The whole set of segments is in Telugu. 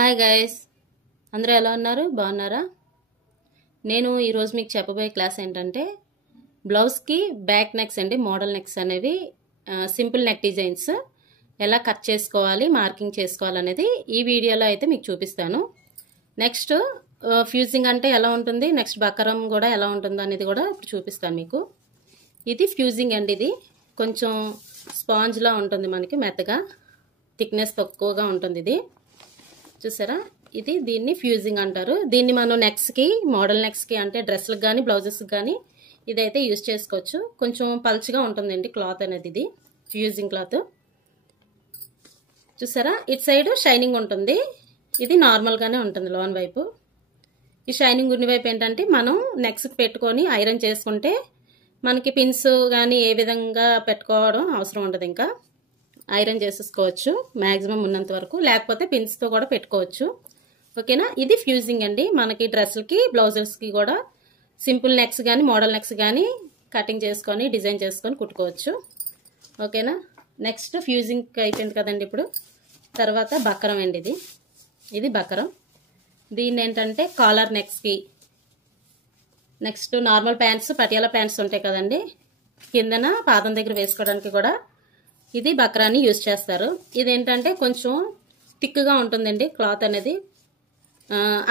హాయ్ గైస్, అందరూ ఎలా ఉన్నారు? బాగున్నారా? నేను ఈరోజు మీకు చెప్పబోయే క్లాస్ ఏంటంటే బ్లౌజ్కి బ్యాక్ నెక్స్ అండి, మోడల్ నెక్స్ అనేవి సింపుల్ నెక్ డిజైన్స్ ఎలా కట్ చేసుకోవాలి, మార్కింగ్ చేసుకోవాలనేది ఈ వీడియోలో అయితే మీకు చూపిస్తాను. నెక్స్ట్ ఫ్యూజింగ్ అంటే ఎలా ఉంటుంది, నెక్స్ట్ బకరం కూడా ఎలా ఉంటుందో అనేది కూడా ఇప్పుడు చూపిస్తాను మీకు. ఇది ఫ్యూజింగ్ అండి. ఇది కొంచెం స్పాంజ్లా ఉంటుంది, మనకి మెత్తగా, థిక్నెస్ తక్కువగా ఉంటుంది. ఇది చూసారా, దీన్ని ఫ్యూజింగ్ అంటారు. దీన్ని మనం నెక్స్కి, మోడల్ నెక్స్కి అంటే డ్రెస్లకు కానీ బ్లౌజెస్కి కానీ ఇదైతే యూజ్ చేసుకోవచ్చు. కొంచెం పల్చగా ఉంటుందండి క్లాత్ అనేది. ఇది ఫ్యూజింగ్ క్లాత్. చూసారా, ఇటు సైడ్ షైనింగ్ ఉంటుంది, ఇది నార్మల్గానే ఉంటుంది లోన్ వైపు. ఈ షైనింగ్ ఉన్న వైపు ఏంటంటే మనం నెక్స్కి పెట్టుకొని ఐరన్ చేసుకుంటే మనకి పిన్స్ కానీ ఏ విధంగా పెట్టుకోవడం అవసరం ఉండదు. ఇంకా ఐరన్ చేసేసుకోవచ్చు మ్యాక్సిమం ఉన్నంత వరకు, లేకపోతే పిన్స్తో కూడా పెట్టుకోవచ్చు. ఓకేనా, ఇది ఫ్యూజింగ్ అండి. మనకి డ్రెస్సులకి బ్లౌజెస్కి కూడా సింపుల్ నెక్స్ కానీ మోడల్ నెక్స్ కానీ కటింగ్ చేసుకొని డిజైన్ చేసుకొని కుట్టుకోవచ్చు. ఓకేనా, నెక్స్ట్ ఫ్యూజింగ్ అయిపోయింది కదండి. ఇప్పుడు తర్వాత బకరం అండి. ఇది బకరం. దీన్ని ఏంటంటే కాలర్ నెక్స్కి, next normal pants, Patiala pants ఉంటాయి కదండి, కిందన పాదం దగ్గర వేసుకోవడానికి కూడా ఇది బక్రాన్ని యూజ్ చేస్తారు. ఇదేంటంటే కొంచెం థిక్గా ఉంటుందండి క్లాత్ అనేది,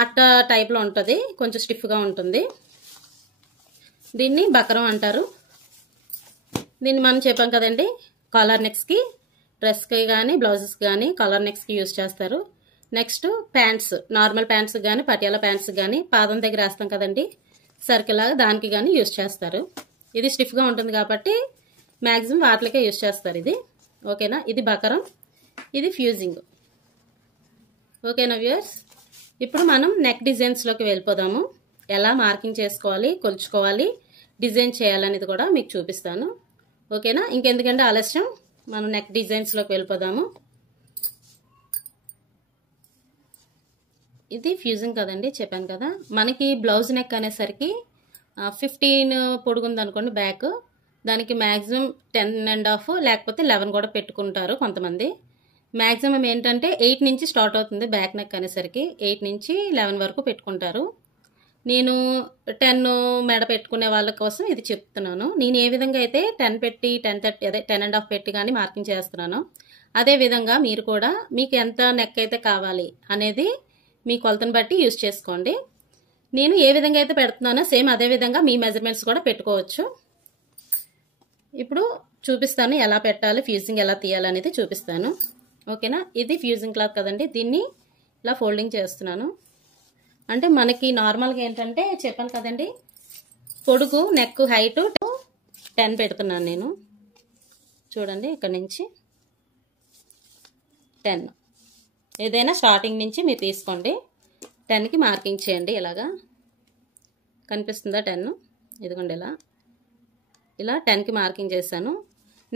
అట్ట టైప్లో ఉంటుంది, కొంచెం స్టిఫ్గా ఉంటుంది. దీన్ని బక్రం అంటారు. దీన్ని మనం చెప్పాం కదండి, కాలర్ నెక్స్కి, డ్రెస్కి కానీ బ్లౌజెస్కి కానీ కాలర్ నెక్స్కి యూజ్ చేస్తారు. నెక్స్ట్ ప్యాంట్స్, నార్మల్ ప్యాంట్స్ కానీ పటియాలా ప్యాంట్స్ కానీ పాదం దగ్గర వేస్తాం కదండి సర్కిల్ లాగా, దానికి కానీ యూజ్ చేస్తారు. ఇది స్టిఫ్గా ఉంటుంది కాబట్టి మ్యాక్సిమం వాటికే యూజ్ చేస్తారు ఇది. ఓకేనా, ఇది బకరం, ఇది ఫ్యూజింగ్. ఓకేనా వ్యూయర్స్, ఇప్పుడు మనం నెక్ డిజైన్స్లోకి వెళ్ళిపోదాము. ఎలా మార్కింగ్ చేసుకోవాలి, కొలుచుకోవాలి, డిజైన్ చేయాలనేది కూడా మీకు చూపిస్తాను. ఓకేనా, ఇంకెందుకంటే ఆలస్యం, మనం నెక్ డిజైన్స్లోకి వెళ్ళిపోదాము. ఇది ఫ్యూజింగ్ కదండి, చెప్పాను కదా. మనకి బ్లౌజ్ నెక్ అనేసరికి 15 పొడుగుంది అనుకోండి బ్యాక్, దానికి మ్యాక్సిమం 10.5 లేకపోతే 11 కూడా పెట్టుకుంటారు కొంతమంది. మ్యాక్సిమం ఏంటంటే 8 నుంచి స్టార్ట్ అవుతుంది బ్యాక్ నెక్ అనేసరికి, 8 నుంచి 11 వరకు పెట్టుకుంటారు. నేను 10 మెడ పెట్టుకునే వాళ్ళ కోసం ఇది చెప్తున్నాను. నేను ఏ విధంగా అయితే 10 పెట్టి 10.30 అదే 10.5 పెట్టి కానీ మార్కింగ్ చేస్తున్నాను, అదే విధంగా మీరు కూడా మీకు ఎంత నెక్ అయితే కావాలి అనేది మీ కొలతను బట్టి యూజ్ చేసుకోండి. నేను ఏ విధంగా అయితే పెడుతున్నానో సేమ్ అదే విధంగా మీ మెజర్మెంట్స్ కూడా పెట్టుకోవచ్చు. ఇప్పుడు చూపిస్తాను ఎలా పెట్టాలి, ఫ్యూజింగ్ ఎలా తీయాలనేది చూపిస్తాను. ఓకేనా, ఇది ఫ్యూజింగ్ క్లాత్ కదండి, దీన్ని ఇలా ఫోల్డింగ్ చేస్తున్నాను. అంటే మనకి నార్మల్గా ఏంటంటే చెప్పాను కదండి, పొడుగు నెక్ హైట్ 10 పెడుతున్నాను నేను. చూడండి, ఇక్కడ నుంచి 10, ఏదైనా స్టార్టింగ్ నుంచి మీరు తీసుకోండి. 10కి మార్కింగ్ చేయండి. ఇలాగా కనిపిస్తుందా 10? ఇదిగోండి, ఇలా 10కి మార్కింగ్ చేశాను.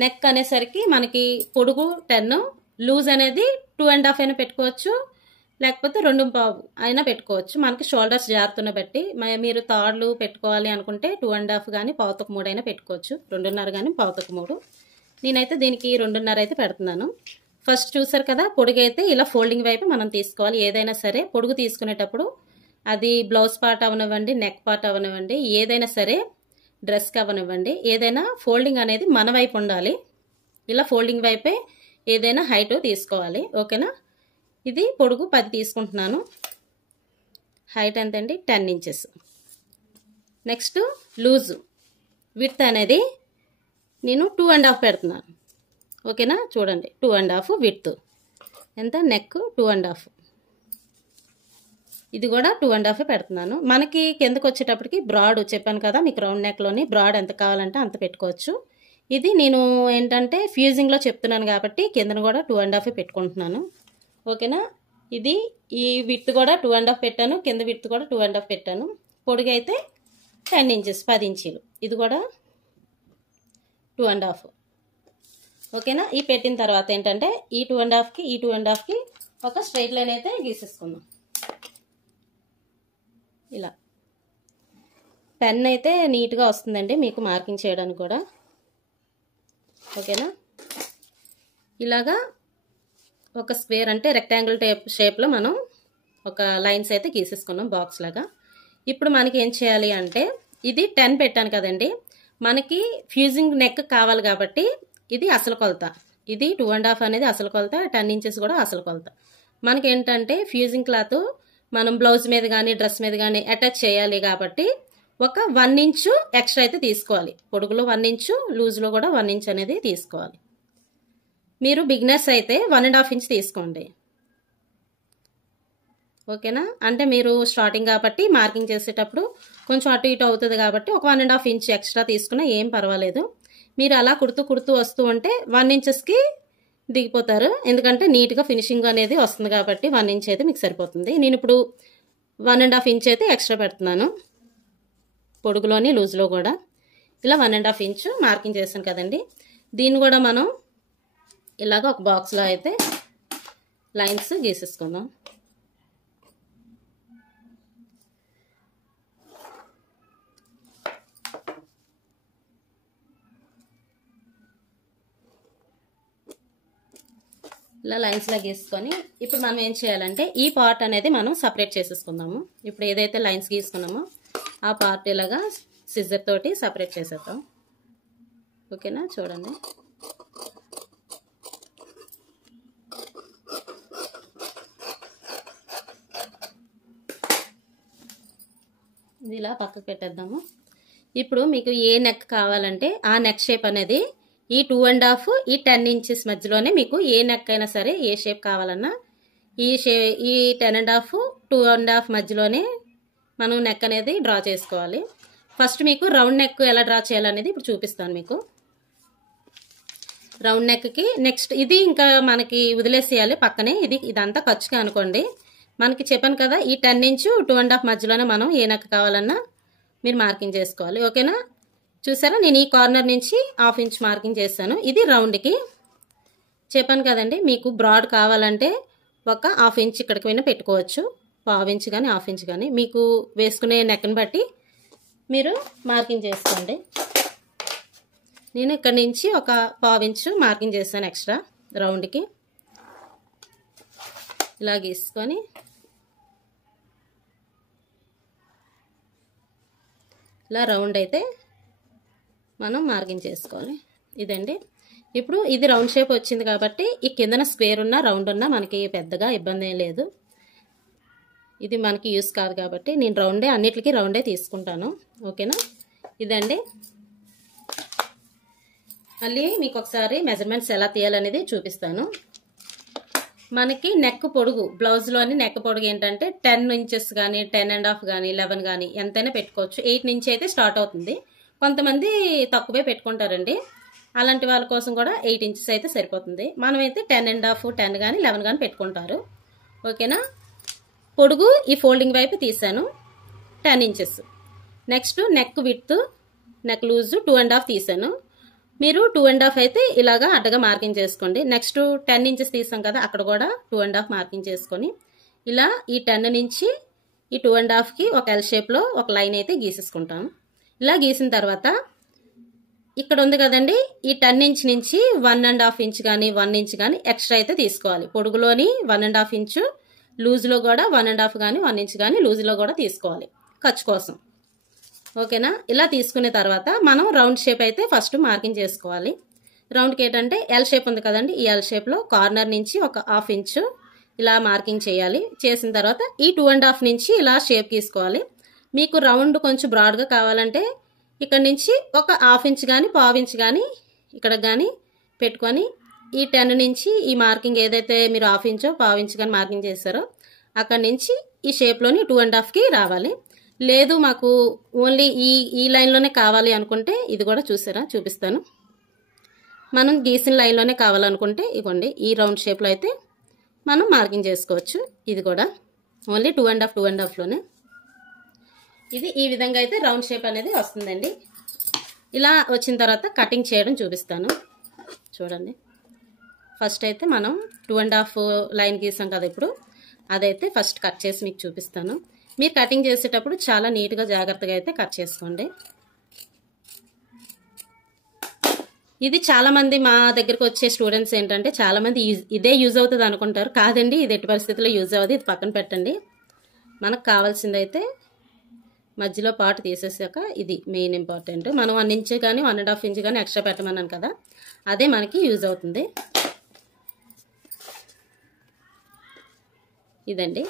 నెక్ అనేసరికి మనకి పొడుగు 10, లూజ్ అనేది 2.5 అయినా పెట్టుకోవచ్చు, లేకపోతే 2.5 అయినా పెట్టుకోవచ్చు. మనకి షోల్డర్స్ జారుతున్న బట్టి మీరు తాళ్ళు పెట్టుకోవాలి అనుకుంటే 2.5 కానీ 2.5 అయినా పెట్టుకోవచ్చు, 2.5 కానీ 2.5. నేనైతే దీనికి 2.5 అయితే పెడుతున్నాను. ఫస్ట్ చూసారు కదా, పొడుగు అయితే ఇలా ఫోల్డింగ్ వైపు మనం తీసుకోవాలి. ఏదైనా సరే పొడుగు తీసుకునేటప్పుడు అది బ్లౌజ్ పార్ట్ అవనివ్వండి, నెక్ పార్ట్ అవనివ్వండి, ఏదైనా సరే డ్రెస్కి అవనివ్వండి, ఏదైనా ఫోల్డింగ్ అనేది మన వైపు ఉండాలి. ఇలా ఫోల్డింగ్ వైపే ఏదైనా హైట్ తీసుకోవాలి. ఓకేనా, ఇది పొడుగు 10 తీసుకుంటున్నాను. హైట్ ఎంతండి? 10 ఇంచెస్. నెక్స్ట్ లూజు విడ్త్ అనేది నేను 2.5 పెడుతున్నాను. ఓకేనా, చూడండి, 2.5 విడ్త్ ఎంత, నెక్ 2.5, ఇది కూడా 2.5 పెడుతున్నాను. మనకి కిందకు వచ్చేటప్పటికి బ్రాడ్ చెప్పాను కదా మీకు, రౌండ్ నెక్లోని బ్రాడ్ ఎంత కావాలంటే అంత పెట్టుకోవచ్చు. ఇది నేను ఏంటంటే ఫ్యూజింగ్లో చెప్తున్నాను కాబట్టి కిందను కూడా 2.5 పెట్టుకుంటున్నాను. ఓకేనా, ఇది ఈ విడ్త్ కూడా 2.5 పెట్టాను, కింద విడ్త్ కూడా 2.5 పెట్టాను. పొడుగు అయితే 10 ఇంచెస్, 10 ఇంచీలు, ఇది కూడా 2.5. ఓకేనా, ఈ పెట్టిన తర్వాత ఏంటంటే ఈ 2.5కి ఈ 2.5కి ఒక స్ట్రైట్ లైన్ అయితే గీసేసుకుందాం. ఇలా పెన్ అయితే నీట్గా వస్తుందండి మీకు మార్కింగ్ చేయడానికి కూడా. ఓకేనా, ఇలాగా ఒక స్క్వేర్ అంటే రెక్టాంగిల్ షేప్లో మనం ఒక లైన్స్ అయితే గీసేసుకున్నాం బాక్స్ లాగా. ఇప్పుడు మనకి ఏం చేయాలి అంటే ఇది 10 పెట్టాను కదండి, మనకి ఫ్యూజింగ్ నెక్ కావాలి కాబట్టి ఇది అసలు కొలత, ఇది 2.5 అనేది అసలు కొలత, 10 ఇంచెస్ కూడా అసలు కొలత. మనకి ఏంటంటే ఫ్యూజింగ్ క్లాత్ మనం బ్లౌజ్ మీద కానీ డ్రెస్ మీద కానీ అటాచ్ చేయాలి కాబట్టి ఒక 1 ఇంచు ఎక్స్ట్రా అయితే తీసుకోవాలి. పొడుగులో 1 ఇంచు, లూజ్లో కూడా 1 ఇంచ్ అనేది తీసుకోవాలి. మీరు బిగినర్స్ అయితే 1.5 ఇంచ్ తీసుకోండి. ఓకేనా? అంటే మీరు స్టార్టింగ్ కాబట్టి మార్కింగ్ చేసేటప్పుడు కొంచెం అటు ఇటు అవుతుంది కాబట్టి ఒక 1.5 ఇంచ్ ఎక్స్ట్రా తీసుకున్నా ఏం పర్వాలేదు. మీరు అలా కుడుతూ వస్తూ ఉంటే 1 ఇంచెస్కి దిగిపోతారు, ఎందుకంటే నీట్గా ఫినిషింగ్ అనేది వస్తుంది కాబట్టి 1 ఇంచ్ అయితే మీకు సరిపోతుంది. నేను ఇప్పుడు 1.5 ఇంచ్ అయితే ఎక్స్ట్రా పెడుతున్నాను, పొడుగులోని లూజ్లో కూడా. ఇలా 1.5 ఇంచు మార్కింగ్ చేశాను కదండి, దీన్ని కూడా మనం ఇలాగ ఒక బాక్స్లో అయితే లైన్స్ గీసేసుకుందాం. ఇలా లైన్స్లా గీసుకొని ఇప్పుడు మనం ఏం చేయాలంటే ఈ పార్ట్ అనేది మనం సపరేట్ చేసేసుకుందాము. ఇప్పుడు ఏదైతే లైన్స్ గీసుకున్నామో ఆ పార్ట్ ఇలాగా సిజర్ తోటి సపరేట్ చేసేద్దాం. ఓకేనా? చూడండి, ఇది ఇలా పక్కకు పెట్టేద్దాము. ఇప్పుడు మీకు ఏ నెక్ కావాలంటే ఆ నెక్ షేప్ అనేది ఈ 2.5 ఈ 10 ఇంచెస్ మధ్యలోనే మీకు ఏ నెక్ అయినా సరే ఏ షేప్ కావాలన్నా ఈ 10.5 2.5 మధ్యలోనే మనం నెక్ అనేది డ్రా చేసుకోవాలి. ఫస్ట్ మీకు రౌండ్ నెక్ ఎలా డ్రా చేయాలనేది ఇప్పుడు చూపిస్తాను మీకు. రౌండ్ నెక్కి నెక్స్ట్ ఇది ఇంకా మనకి వదిలేసేయాలి పక్కనే, ఇదంతా ఖర్చుగా అనుకోండి. మనకి చెప్పాను కదా ఈ 10 ఇంచు 2.5 మధ్యలోనే మనం ఏ నెక్ కావాలన్నా మీరు మార్కింగ్ చేసుకోవాలి. ఓకేనా? చూసారా, నేను ఈ కార్నర్ నుంచి 1/2 ఇంచ్ మార్కింగ్ చేశాను. ఇది రౌండ్కి చెప్పాను కదండి, మీకు బ్రాడ్ కావాలంటే ఒక 1/2 ఇంచ్ ఇక్కడికి పోయినా పెట్టుకోవచ్చు, 1/2 ఇంచ్ కానీ 1/2 ఇంచ్ కానీ మీకు వేసుకునే నెక్ని బట్టి మీరు మార్కింగ్ చేసుకోండి. నేను ఇక్కడ నుంచి ఒక 1/2 ఇంచ్ మార్కింగ్ చేశాను ఎక్స్ట్రా రౌండ్కి. ఇలా గీసుకొని ఇలా రౌండ్ అయితే మనం మార్కింగ్ చేసుకోవాలి. ఇదండి, ఇప్పుడు ఇది రౌండ్ షేప్ వచ్చింది కాబట్టి ఈ కిందన స్క్వేర్ ఉన్నా రౌండ్ ఉన్నా మనకి పెద్దగా ఇబ్బంది ఏం లేదు. ఇది మనకి యూస్ కాదు కాబట్టి నేను రౌండే, అన్నిటికీ రౌండే తీసుకుంటాను. ఓకేనా? ఇదండి, మళ్ళీ మీకు ఒకసారి మెజర్మెంట్స్ ఎలా తీయాలనేది చూపిస్తాను. మనకి నెక్ పొడుగు, బ్లౌజ్లోని నెక్ పొడుగు ఏంటంటే 10 ఇంచెస్ కానీ 10.5 కానీ 11 కానీ ఎంతైనా పెట్టుకోవచ్చు. 8 నుంచి అయితే స్టార్ట్ అవుతుంది, కొంతమంది తక్కువే పెట్టుకుంటారండి. అలాంటి వాళ్ళ కోసం కూడా 8 ఇంచెస్ అయితే సరిపోతుంది. మనమైతే 10.5 10 కానీ 11 కానీ పెట్టుకుంటారు. ఓకేనా? పొడుగు ఈ ఫోల్డింగ్ వైపు తీసాను 10 inches. Next neck width, neck loose 2.5 తీసాను. మీరు 2.5 అయితే ఇలాగా అడ్డగా మార్కింగ్ చేసుకోండి. నెక్స్ట్ 10 ఇంచెస్ తీసాం కదా, అక్కడ కూడా 2.5 మార్కింగ్ చేసుకొని ఇలా ఈ 10 నుంచి ఈ 2.5కి ఒక ఎల్ షేప్లో ఒక లైన్ అయితే గీసేసుకుంటాం. ఇలా గీసిన తర్వాత ఇక్కడ ఉంది కదండి, ఈ 10 ఇంచ్ నుంచి 1.5 ఇంచ్ కానీ 1 ఇంచ్ కానీ ఎక్స్ట్రా అయితే తీసుకోవాలి. పొడుగులోని 1.5 ఇంచు, లూజ్లో కూడా 1.5 కానీ 1 ఇంచ్ కానీ లూజ్లో కూడా తీసుకోవాలి ఖర్చు కోసం. ఓకేనా? ఇలా తీసుకునే తర్వాత మనం రౌండ్ షేప్ అయితే ఫస్ట్ మార్కింగ్ చేసుకోవాలి. రౌండ్కి ఏంటంటే ఎల్ షేప్ ఉంది కదండి, ఈ ఎల్ షేప్లో కార్నర్ నుంచి ఒక 1/2 ఇంచు ఇలా మార్కింగ్ చేయాలి. చేసిన తర్వాత ఈ 2.5 నుంచి ఇలా షేప్ తీసుకోవాలి. మీకు రౌండ్ కొంచెం బ్రాడ్గా కావాలంటే ఇక్కడ నుంచి ఒక 1/2 ఇంచ్ కానీ 1/4 ఇంచ్ కానీ ఇక్కడ కానీ పెట్టుకొని ఈ 10 నుంచి ఈ మార్కింగ్ ఏదైతే మీరు 1/2 ఇంచో 1/4 ఇంచ్ కానీ మార్కింగ్ చేశారో అక్కడ నుంచి ఈ షేప్లోని 2.5కి రావాలి. లేదు మాకు ఓన్లీ ఈ లైన్లోనే కావాలి అనుకుంటే ఇది కూడా చూపిస్తాను. మనం గీసిన లైన్లోనే కావాలనుకుంటే ఇవ్వండి ఈ రౌండ్ షేప్లో అయితే మనం మార్కింగ్ చేసుకోవచ్చు. ఇది కూడా ఓన్లీ 2.5లోనే ఇది ఈ విధంగా అయితే రౌండ్ షేప్ అనేది వస్తుందండి. ఇలా వచ్చిన తర్వాత కటింగ్ చేయడం చూపిస్తాను. చూడండి, ఫస్ట్ అయితే మనం 2.5 లైన్ గీసాం కదా, ఇప్పుడు అదైతే ఫస్ట్ కట్ చేసి మీకు చూపిస్తాను. మీరు కటింగ్ చేసేటప్పుడు చాలా నీట్గా జాగ్రత్తగా అయితే కట్ చేసుకోండి. ఇది చాలా మంది మా దగ్గరకు వచ్చే స్టూడెంట్స్ ఏంటంటే చాలా మంది ఇదే యూజ్ అవుతుంది అనుకుంటారు. కాదండి, ఇది ఎట్టి పరిస్థితుల్లో యూజ్ అవ్వదు, ఇది పక్కన పెట్టండి. మనకు కావాల్సిందైతే మధ్యలో పార్ట్ తీసేసాక ఇది మెయిన్ ఇంపార్టెంట్. మనం 1 ఇంచ్ కానీ 1.5 ఇంచ్ కానీ ఎక్స్ట్రా పెట్టమన్నాను కదా, అదే మనకి యూజ్ అవుతుంది. ఇదండి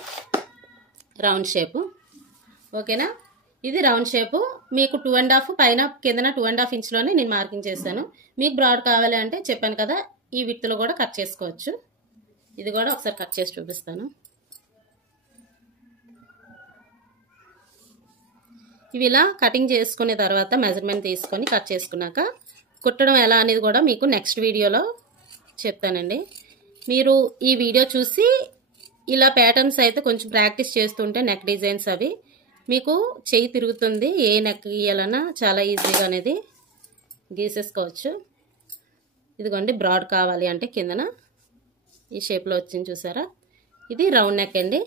రౌండ్ షేపు. ఓకేనా, ఇది రౌండ్ షేపు. మీకు 2.5 పైన కిందన 2.5 ఇంచ్లోనే నేను మార్కింగ్ చేశాను. మీకు బ్రాడ్ కావాలి అంటే చెప్పాను కదా, ఈ విత్తులో కూడా కట్ చేసుకోవచ్చు. ఇది కూడా ఒకసారి కట్ చేసి చూపిస్తాను. ఇవి ఇలా కటింగ్ చేసుకునే తర్వాత మెజర్మెంట్ తీసుకొని కట్ చేసుకున్నాక కుట్టడం ఎలా అనేది కూడా మీకు నెక్స్ట్ వీడియోలో చెప్తానండి. మీరు ఈ వీడియో చూసి ఇలా ప్యాటర్న్స్ అయితే కొంచెం ప్రాక్టీస్ చేస్తుంటే నెక్ డిజైన్స్ అవి మీకు చెయ్యి తిరుగుతుంది. ఏ నెక్ గీయాలన్నా చాలా ఈజీగా అనేది గీసేసుకోవచ్చు. ఇదిగోండి బ్రాడ్ కావాలి అంటే కిందన ఈ షేప్లో వచ్చింది చూసారా, ఇది రౌండ్ నెక్ అండి.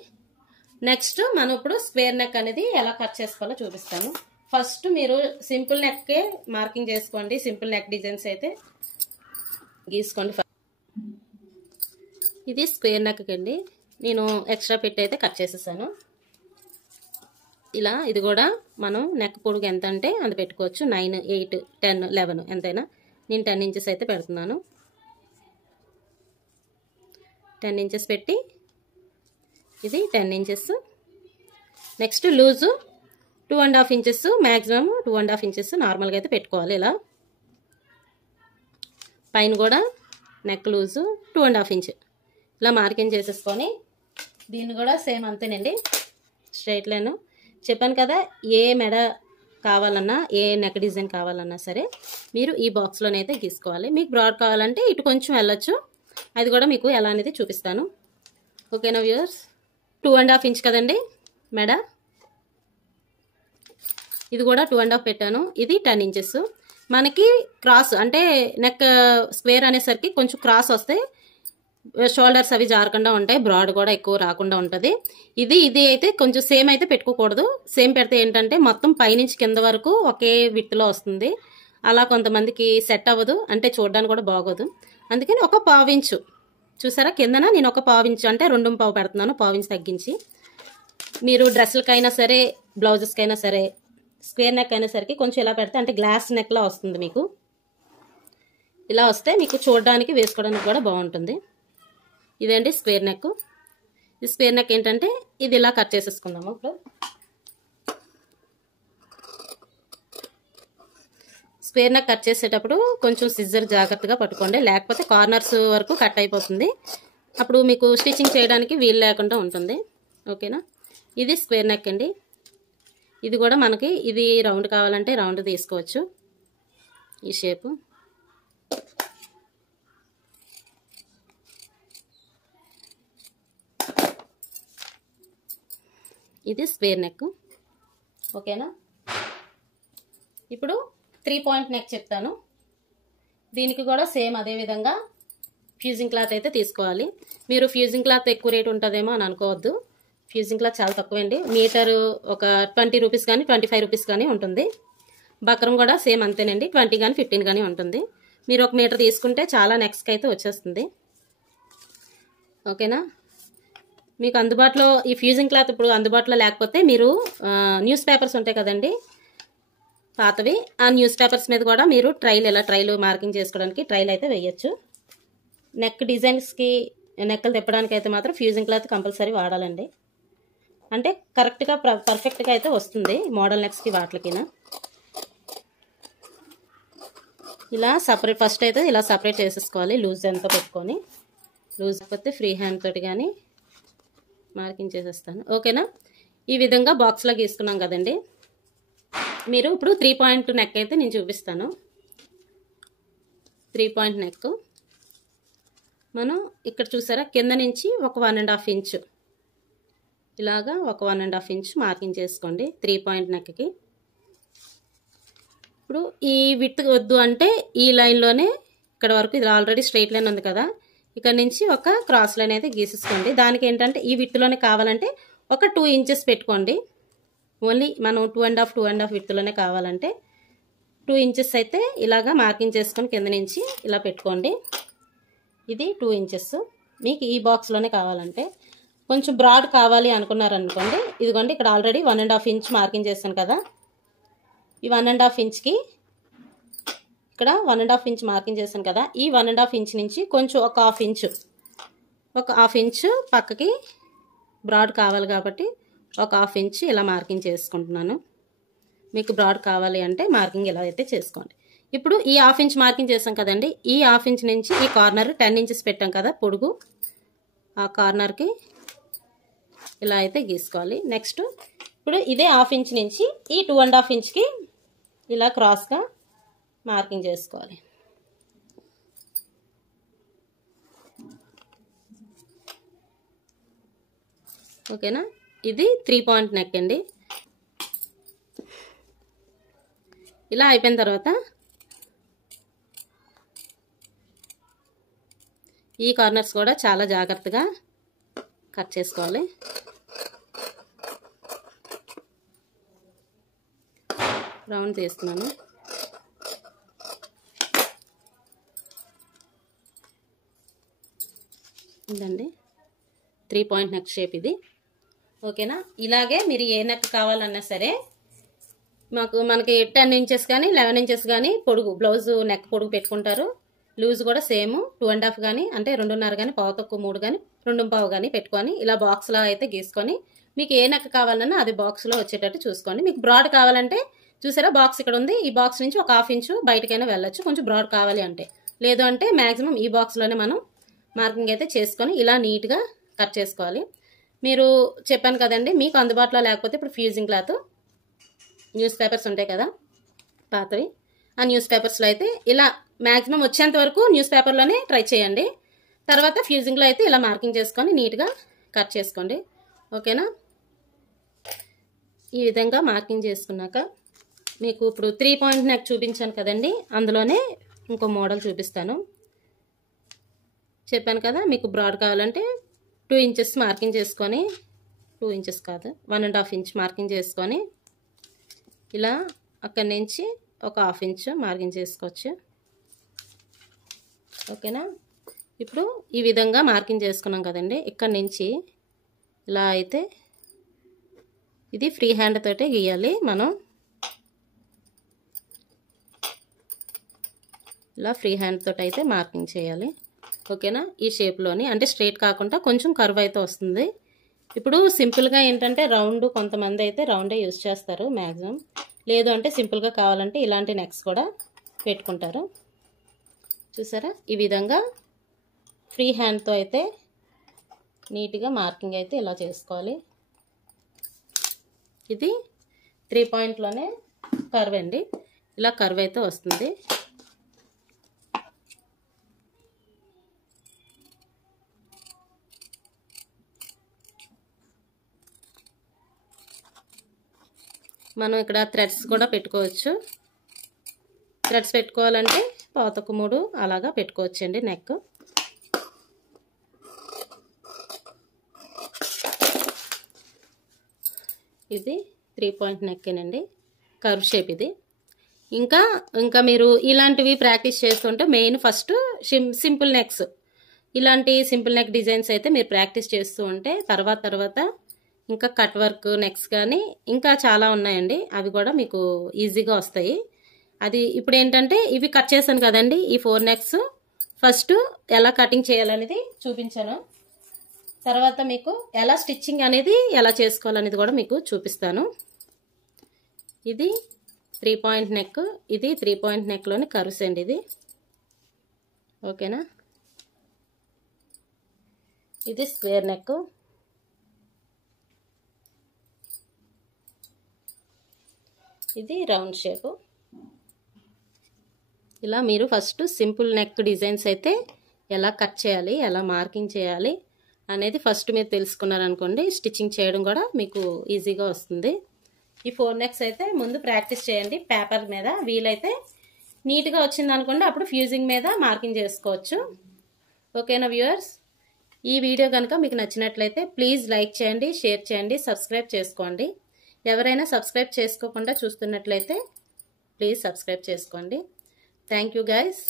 నెక్స్ట్ మనం ఇప్పుడు స్క్వేర్ నెక్ అనేది ఎలా కట్ చేసుకోవాలో చూపిస్తాను. ఫస్ట్ మీరు సింపుల్ నెక్కే మార్కింగ్ చేసుకోండి. సింపుల్ నెక్ డిజైన్స్ అయితే గీసుకోండి. ఇది స్క్వేర్ నెక్ అండి. నేను ఎక్స్ట్రా పెట్టి అయితే కట్ చేసేసాను. ఇలా ఇది కూడా మనం నెక్ పొడుగు ఎంత అంటే అంత పెట్టుకోవచ్చు. 9, 8, 10, 11 ఎంతైనా. నేను 10 ఇంచెస్ అయితే పెడుతున్నాను. 10 ఇంచెస్ పెట్టి ఇది 10 inches. Next loose 2.5 inches, maximum 2.5 inches నార్మల్గా అయితే పెట్టుకోవాలి. ఇలా పైన కూడా నెక్ లూజు 2.5 ఇంచ్ ఇలా మార్కింగ్ చేసేసుకొని దీన్ని కూడా సేమ్ అంతేనండి, స్ట్రైట్ లైన్. చెప్పాను కదా, ఏ మెడ కావాలన్నా ఏ నెక్ డిజైన్ కావాలన్నా సరే మీరు ఈ బాక్స్లోనైతే గీసుకోవాలి. మీకు బ్రాడ్ కావాలంటే ఇటు కొంచెం వెళ్ళొచ్చు, అది కూడా మీకు ఎలా అనేది చూపిస్తాను. ఓకేనా వ్యూవర్స్, 2.5 ఇంచ్ కదండి మెడ, ఇది కూడా 2.5 పెట్టాను. ఇది 10 ఇంచెస్. మనకి క్రాస్ అంటే నెక్ స్క్వేర్ అనేసరికి కొంచెం క్రాస్ వస్తే షోల్డర్స్ అవి జారకుండా ఉంటాయి, బ్రాడ్ కూడా ఎక్కువ రాకుండా ఉంటుంది. ఇది అయితే కొంచెం సేమ్ అయితే పెట్టుకోకూడదు. సేమ్ పెడితే ఏంటంటే మొత్తం పైనుంచి కింద వరకు ఒకే విత్తులో వస్తుంది. అలా కొంతమందికి సెట్ అవ్వదు, అంటే చూడడానికి కూడా బాగోదు. అందుకని ఒక 1/4 ఇంచు చూసారా కిందన నేను ఒక 1/4 ఇంచు అంటే 2.5 పెడుతున్నాను, 1/4 ఇంచు తగ్గించి. మీరు డ్రెస్సులకైనా సరే బ్లౌజెస్కైనా సరే స్క్వేర్ నెక్ అయినా సరికి కొంచెం ఇలా పెడితే అంటే గ్లాస్ నెక్లా వస్తుంది. మీకు ఇలా వస్తే మీకు చూడడానికి వేసుకోవడానికి కూడా బాగుంటుంది. ఇదండి స్క్వేర్ నెక్. ఈ స్క్వేర్ నెక్ ఏంటంటే ఇది ఇలా కట్ చేసేసుకుందాము. ఇప్పుడు స్క్వేర్ నెక్ కట్ చేసేటప్పుడు కొంచెం సిజర్ జాగ్రత్తగా పట్టుకోండి, లేకపోతే కార్నర్స్ వరకు కట్ అయిపోతుంది. అప్పుడు మీకు స్టిచ్చింగ్ చేయడానికి వీలు లేకుండా ఉంటుంది. ఓకేనా, ఇది స్క్వేర్ నెక్ అండి. ఇది కూడా మనకి ఇది రౌండ్ కావాలంటే రౌండ్ తీసుకోవచ్చు ఈ షేపు. ఇది స్క్వేర్ నెక్. ఓకేనా, ఇప్పుడు 3 పాయింట్ నెక్ చెప్తాను. దీనికి కూడా సేమ్ అదే విధంగా ఫ్యూజింగ్ క్లాత్ అయితే తీసుకోవాలి. మీరు ఫ్యూజింగ్ క్లాత్ ఎక్కువ రేట్ ఉంటుందేమో అని అనుకోవద్దు. ఫ్యూజింగ్ క్లాత్ చాలా తక్కువండి. మీటరు ఒక 20 రూపీస్ కానీ 25 రూపీస్ కానీ ఉంటుంది. బక్రం కూడా సేమ్ అంతేనండి, 20 కానీ 15 కానీ ఉంటుంది. మీరు 1 మీటర్ తీసుకుంటే చాలా నెక్స్ట్కి అయితే వచ్చేస్తుంది. ఓకేనా, మీకు అందుబాటులో ఈ ఫ్యూజింగ్ క్లాత్ ఇప్పుడు అందుబాటులో లేకపోతే మీరు న్యూస్ పేపర్స్ ఉంటాయి కదండి పాతవి, ఆ న్యూస్ పేపర్స్ మీద కూడా మీరు ట్రైలు మార్కింగ్ చేసుకోవడానికి ట్రైల్ అయితే వేయచ్చు. నెక్ డిజైన్స్కి నెక్కలు తిప్పడానికి అయితే మాత్రం ఫ్యూజింగ్ క్లాత్ కంపల్సరీ వాడాలండి. అంటే కరెక్ట్గా పర్ఫెక్ట్గా అయితే వస్తుంది మోడల్ నెక్స్కి వాటికినా. ఇలా సపరేట్ ఫస్ట్ అయితే ఇలా సపరేట్ చేసేసుకోవాలి. లూజ్ ఎంతో పెట్టుకొని, లూజ్ కాకపోతే ఫ్రీ హ్యాండ్ తోటి కానీ మార్కింగ్ చేసేస్తాను. ఓకేనా, ఈ విధంగా బాక్స్లో గీసుకున్నాం కదండి. మీరు ఇప్పుడు 3 పాయింట్ నెక్ అయితే నేను చూపిస్తాను. 3 పాయింట్ నెక్ మనం ఇక్కడ చూసారా కింద నుంచి ఒక 1.5 ఇంచు ఇలాగా ఒక 1.5 ఇంచ్ మార్కింగ్ చేసుకోండి 3 పాయింట్ నెక్కి. ఇప్పుడు ఈ విడ్త్ వద్దు అంటే ఈ లైన్లోనే ఇక్కడ వరకు, ఇది ఆల్రెడీ స్ట్రైట్ లైన్ ఉంది కదా, ఇక్కడ నుంచి ఒక క్రాస్ లైన్ అయితే గీసేసుకోండి. దానికి ఏంటంటే ఈ విడ్త్లోనే కావాలంటే ఒక 2 ఇంచెస్ పెట్టుకోండి. ఓన్లీ మనం 2.5 విడ్త్లోనే కావాలంటే 2 ఇంచెస్ అయితే ఇలాగా మార్కింగ్ చేసుకొని కింద నుంచి ఇలా పెట్టుకోండి. ఇది 2 ఇంచెస్ మీకు ఈ బాక్స్లోనే కావాలంటే. కొంచెం బ్రాడ్ కావాలి అనుకున్నారనుకోండి, ఇదిగోండి ఇక్కడ ఆల్రెడీ 1.5 ఇంచ్ మార్కింగ్ చేశాను కదా, ఈ 1.5 ఇంచ్కి ఇక్కడ 1.5 ఇంచ్ మార్కింగ్ చేశాను కదా, ఈ 1.5 ఇంచ్ నుంచి కొంచెం ఒక హాఫ్ ఇంచ్ పక్కకి బ్రాడ్ కావాలి కాబట్టి ఒక హాఫ్ ఇంచ్ ఇలా మార్కింగ్ చేసుకుంటున్నాను. మీకు బ్రాడ్ కావాలి అంటే మార్కింగ్ ఇలా అయితే చేసుకోండి. ఇప్పుడు ఈ హాఫ్ ఇంచ్ మార్కింగ్ చేసాం కదండి, ఈ హాఫ్ ఇంచ్ నుంచి ఈ కార్నర్ 10 ఇంచెస్ పెట్టాం కదా పొడుగు, ఆ కార్నర్కి ఇలా అయితే గీసుకోవాలి. నెక్స్ట్ ఇప్పుడు ఇదే హాఫ్ ఇంచ్ నుంచి ఈ 2.5 ఇంచ్కి ఇలా క్రాస్గా మార్కింగ్ చేసుకోవాలి. ఓకేనా, ఇది 3 పాయింట్ నెక్ అండి. ఇలా అయిపోయిన తర్వాత ఈ కార్నర్స్ కూడా చాలా జాగ్రత్తగా కట్ చేసుకోవాలి. రౌండ్ తీస్తున్నాను. ఇదండి 3 పాయింట్ నెక్ షేప్ ఇది. ఓకేనా, ఇలాగే మీరు ఏ నెక్ కావాలన్నా సరే మనకి 10 ఇంచెస్ కానీ 11 ఇంచెస్ కానీ పొడుగు బ్లౌజ్ నెక్ పొడుగు పెట్టుకుంటారు. లూజ్ కూడా సేమ్ 2.5 కానీ అంటే 2.5 కానీ 2.25 3 కానీ 2.25 కానీ పెట్టుకొని ఇలా బాక్స్లా అయితే గీసుకొని మీకు ఏ నెక్ కావాలన్నా అది బాక్స్లో వచ్చేటట్టు చూసుకోండి. మీకు బ్రాడ్ కావాలంటే చూసారా బాక్స్ ఇక్కడ ఉంది, ఈ బాక్స్ నుంచి ఒక హాఫ్ ఇంచు బయటకైనా వెళ్ళొచ్చు కొంచెం బ్రాడ్ కావాలి అంటే. లేదు అంటే మ్యాక్సిమం ఈ బాక్స్లోనే మనం మార్కింగ్ అయితే చేసుకొని ఇలా నీట్గా కట్ చేసుకోవాలి. మీరు చెప్పాను కదండి, మీకు అందుబాటులో లేకపోతే ఇప్పుడు ఫ్యూజింగ్ క్లాత్ న్యూస్ పేపర్స్ ఉంటాయి కదా పాతవి, ఆ న్యూస్ పేపర్స్లో అయితే ఇలా మ్యాక్సిమం వచ్చేంత వరకు న్యూస్ పేపర్లోనే ట్రై చేయండి. తర్వాత ఫ్యూజింగ్లో అయితే ఇలా మార్కింగ్ చేసుకొని నీట్గా కట్ చేసుకోండి. ఓకేనా, ఈ విధంగా మార్కింగ్ చేసుకున్నాక మీకు ఇప్పుడు 3 పాయింట్ నెక్ చూపించాను కదండి, అందులోనే ఇంకో మోడల్ చూపిస్తాను. చెప్పాను కదా మీకు బ్రాడ్ కావాలంటే 2 ఇంచెస్ మార్కింగ్ చేసుకొని 2 ఇంచెస్ కాదు 1.5 ఇంచ్ మార్కింగ్ చేసుకొని ఇలా అక్కడి నుంచి ఒక హాఫ్ ఇంచ్ మార్కింగ్ చేసుకోవచ్చు. ఓకేనా, ఇప్పుడు ఈ విధంగా మార్కింగ్ చేసుకున్నాం కదండి, ఇక్కడ నుంచి ఇలా అయితే ఇది ఫ్రీ హ్యాండ్ తోటే గీయాలి. మనం ఇలా ఫ్రీ హ్యాండ్ తోటి అయితే మార్కింగ్ చేయాలి. ఓకేనా, ఈ షేప్లోని అంటే స్ట్రైట్ కాకుండా కొంచెం కర్వ్ అయితే వస్తుంది. ఇప్పుడు సింపుల్గా ఏంటంటే రౌండ్, కొంతమంది అయితే రౌండే యూజ్ చేస్తారు మ్యాక్సిమం, లేదు అంటే సింపుల్గా కావాలంటే ఇలాంటి నెక్స్ కూడా పెట్టుకుంటారు. చూసారా, ఈ విధంగా ఫ్రీ హ్యాండ్తో అయితే నీట్గా మార్కింగ్ అయితే ఇలా చేసుకోవాలి. ఇది 3 పాయింట్లోనే కర్వ్ అండి, ఇలా కర్వ్ అయితే వస్తుంది. మనం ఇక్కడ థ్రెడ్స్ కూడా పెట్టుకోవచ్చు. థ్రెడ్స్ పెట్టుకోవాలంటే 1.25 అలాగా పెట్టుకోవచ్చండి నెక్. ఇది 3 పాయింట్ నెక్కేనండి, కర్వ్ షేప్ ఇది. ఇంకా మీరు ఇలాంటివి ప్రాక్టీస్ చేస్తుంటే మెయిన్ ఫస్ట్ సింపుల్ నెక్స్, ఇలాంటి సింపుల్ నెక్ డిజైన్స్ అయితే మీరు ప్రాక్టీస్ చేస్తూ ఉంటే తర్వాత ఇంకా కట్ వర్క్ నెక్స్ కానీ ఇంకా చాలా ఉన్నాయండి, అవి కూడా మీకు ఈజీగా వస్తాయి. అది ఇప్పుడు ఏంటంటే ఇవి కట్ చేశాను కదండి, ఈ 4 నెక్స్ ఫస్ట్ ఎలా కటింగ్ చేయాలనేది చూపించాను. తర్వాత మీకు ఎలా స్టిచ్చింగ్ అనేది ఎలా చేసుకోవాలనేది కూడా మీకు చూపిస్తాను. ఇది 3 పాయింట్ నెక్, ఇది 3 పాయింట్ నెక్లోని కర్వ్స్ అండి ఇది. ఓకేనా, ఇది స్క్వేర్ నెక్, ఇది రౌండ్ షేప్. ఇలా మీరు ఫస్ట్ సింపుల్ నెక్ డిజైన్స్ అయితే ఎలా కట్ చేయాలి, ఎలా మార్కింగ్ చేయాలి అనేది ఫస్ట్ మీరు తెలుసుకున్నారనుకోండి, స్టిచ్చింగ్ చేయడం కూడా మీకు ఈజీగా వస్తుంది. ఈ 4 నెక్స్ అయితే ముందు ప్రాక్టీస్ చేయండి పేపర్ మీద, వీలైతే నీట్గా వచ్చింది అనుకోండి అప్పుడు ఫ్యూజింగ్ మీద మార్కింగ్ చేసుకోవచ్చు. ఓకేనా వ్యూవర్స్, ఈ వీడియో కనుక మీకు నచ్చినట్లయితే ప్లీజ్ లైక్ చేయండి, షేర్ చేయండి, సబ్స్క్రైబ్ చేసుకోండి. ఎవరైనా సబ్స్క్రైబ్ చేసుకోకుండా చూస్తున్నట్లయితే ప్లీజ్ సబ్స్క్రైబ్ చేసుకోండి. Thank you guys.